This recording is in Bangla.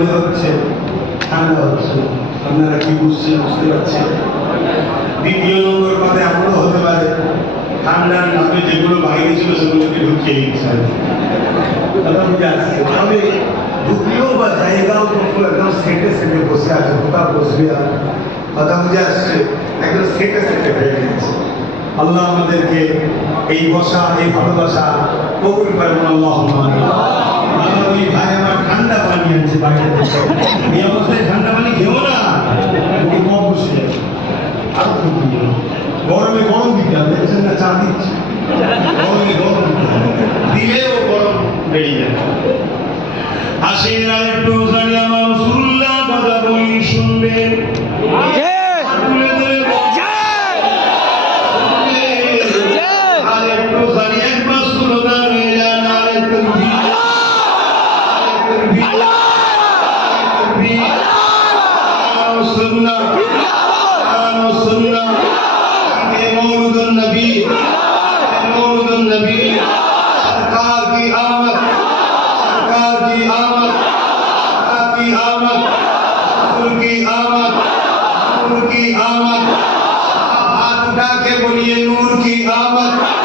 মনে হচ্ছে ঠান্ডা হচ্ছে, আপনারা কি বুঝছেন বুঝতে পারছেন। দ্বিতীয় নম্বর কথা এমনও হতে পারে ঠান্ডার নামে যেগুলো বাইরে ছিল সেগুলোকে ঢুকিয়ে দিচ্ছে, কথা বুঝে আসছে। তবে ঢুকলেও বা জায়গাও কিন্তু একদম সেটে সেটে বসে আছে, কোথাও বসবে আর, কথা বুঝে আসছে, একদম সেটে সেটে হয়ে গেছে। আল্লাহ আমাদেরকে এই বসা, এই ভালোবাসা কবুল করেন আল্লাহুম্মা আমিন। ওই ভাই আমার ঠান্ডা পানি আনছে বাইরে থেকে, এই অবস্থায় ঠান্ডা পানি খেও না, খুব কম বসে যাবে। আরো খুব গরমে গরম দিতে হবে, দেখছেন না চা দিচ্ছে, গরমে গরম দিলেও গরম বেড়ে যাবে। আসেন আর একটু জানি আমার রাসূলুল্লাহ কথা বলি শুনবেন। बोलिए नूर की आमद।